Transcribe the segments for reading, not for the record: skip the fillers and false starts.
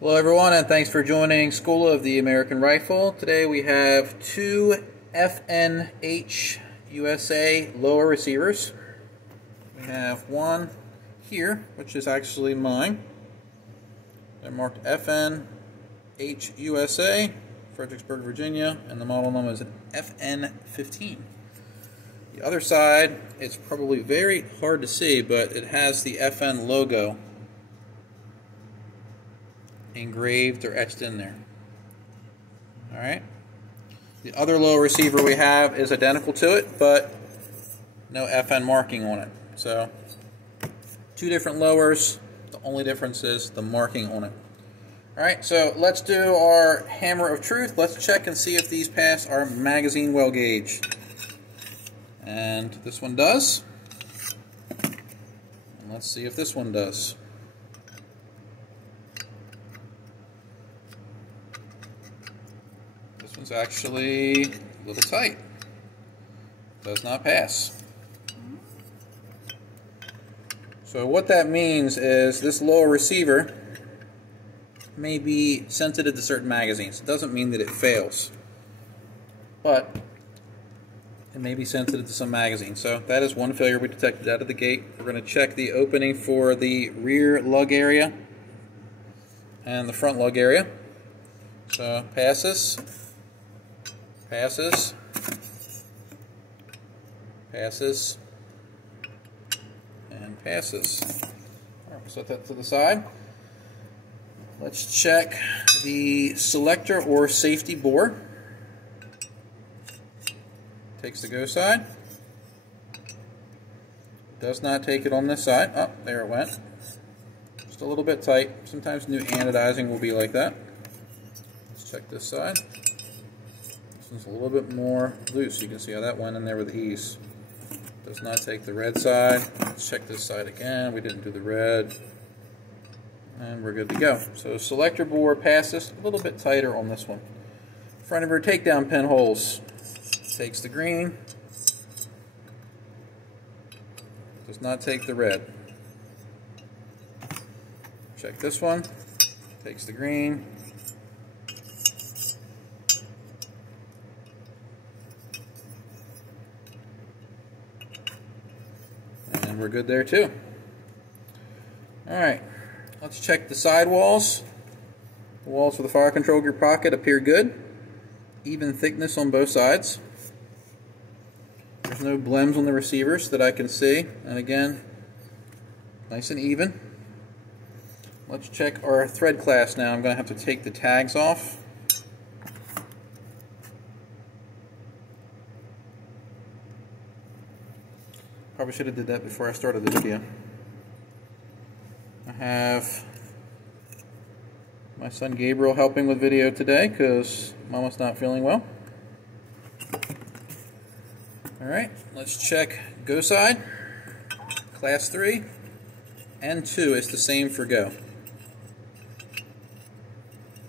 Hello everyone, and thanks for joining School of the American Rifle. Today we have two FNH USA lower receivers. We have one here, which is actually mine. They're marked FNH USA, Fredericksburg, Virginia, and the model number is an FN15. The other side, it's probably very hard to see, but it has the FN logo engraved or etched in there. Alright. The other lower receiver we have is identical to it, but no FN marking on it. So, two different lowers. The only difference is the marking on it. Alright, so let's do our hammer of truth. Let's check and see if these pass our magazine well gauge. And this one does. And let's see if this one does. This one's actually a little tight. Does not pass. So what that means is this lower receiver may be sensitive to certain magazines. It doesn't mean that it fails, but it may be sensitive to some magazines. So that is one failure we detected out of the gate. We're going to check the opening for the rear lug area and the front lug area. So passes, passes, passes, and passes. All right, set that to the side. Let's check the selector or safety bore. Takes the go side. Does not take it on this side. Oh, there it went. Just a little bit tight. Sometimes new anodizing will be like that. Let's check this side. This one's a little bit more loose. You can see how that went in there with ease. Does not take the red side. Let's check this side again. We didn't do the red. And we're good to go. So selector bore passes a little bit tighter on this one. Front of her takedown pin holes. Takes the green. Does not take the red. Check this one. Takes the green. And we're good there too. Alright. Let's check the side walls. The walls for the fire control gear pocket appear good. Even thickness on both sides. There's no blems on the receivers that I can see. And again, nice and even. Let's check our thread class now. I'm going to have to take the tags off. Probably should have did that before I started the video. I have my son Gabriel helping with video today because Mama's not feeling well. Alright, let's check go side. Class 3 and 2 is the same for go.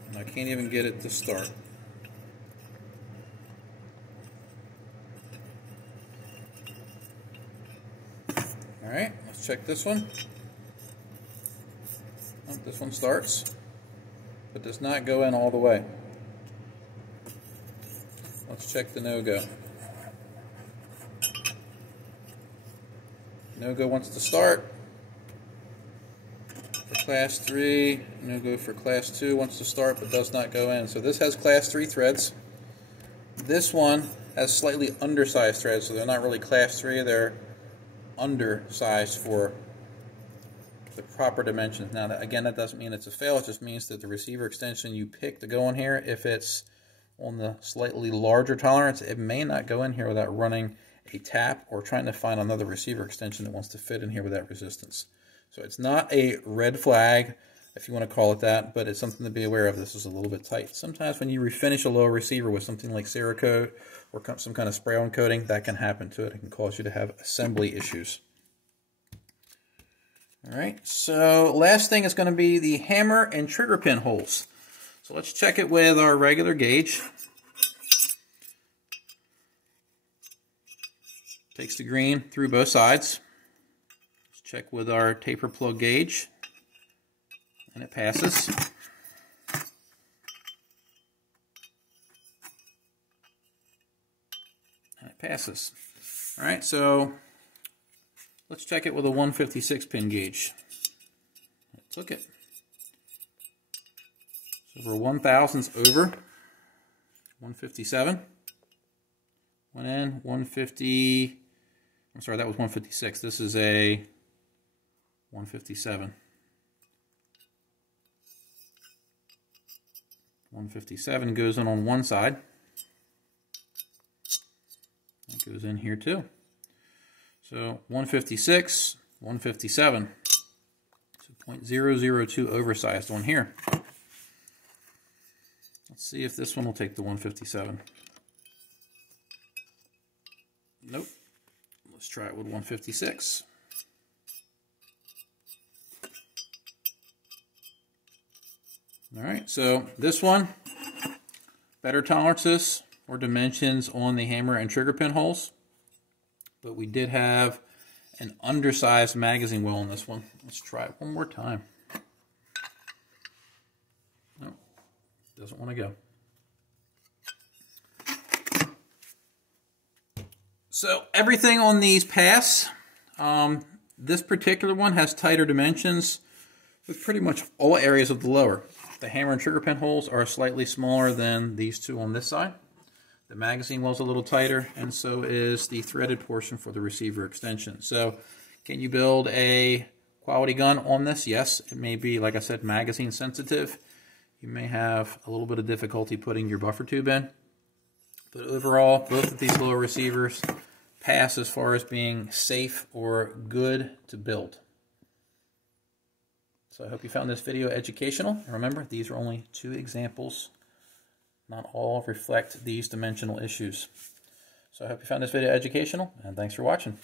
And I can't even get it to start. Alright, let's check this one. Oh, this one starts, but does not go in all the way. Let's check the no-go. No-go wants to start for class 3. No-go for class 2 wants to start but does not go in. So this has class 3 threads. This one has slightly undersized threads, so they're not really class 3, they're undersized for the proper dimensions. Now, again, that doesn't mean it's a fail. It just means that the receiver extension you pick to go in here, if it's on the slightly larger tolerance, it may not go in here without running a tap or trying to find another receiver extension that wants to fit in here with that resistance. So it's not a red flag, if you want to call it that, but it's something to be aware of. This is a little bit tight. Sometimes when you refinish a lower receiver with something like Cerakote or some kind of spray-on coating, that can happen to it. It can cause you to have assembly issues. Alright, so last thing is going to be the hammer and trigger pin holes. So let's check it with our regular gauge. Takes the green through both sides. Let's check with our taper plug gauge. And it passes. passes. All right, so let's check it with a 156 pin gauge. It took it. So over 1 thousandths over 157. Went in 150. I'm sorry, that was 156. This is a 157. 157 goes in on one side. It goes in here too. So 156, 157. So 0.002 oversized on here. Let's see if this one will take the 157. Nope. Let's try it with 156. All right, so this one, better tolerances or dimensions on the hammer and trigger pin holes, but we did have an undersized magazine well on this one. Let's try it one more time. No, doesn't want to go. So everything on these pass. This particular one has tighter dimensions with pretty much all areas of the lower. The hammer and trigger pin holes are slightly smaller than these two on this side. The magazine well's a little tighter, and so is the threaded portion for the receiver extension. So can you build a quality gun on this? Yes, it may be, like I said, magazine sensitive. You may have a little bit of difficulty putting your buffer tube in. But overall, both of these lower receivers pass as far as being safe or good to build. So I hope you found this video educational. And remember, these are only 2 examples. Not all reflect these dimensional issues. So I hope you found this video educational, and thanks for watching.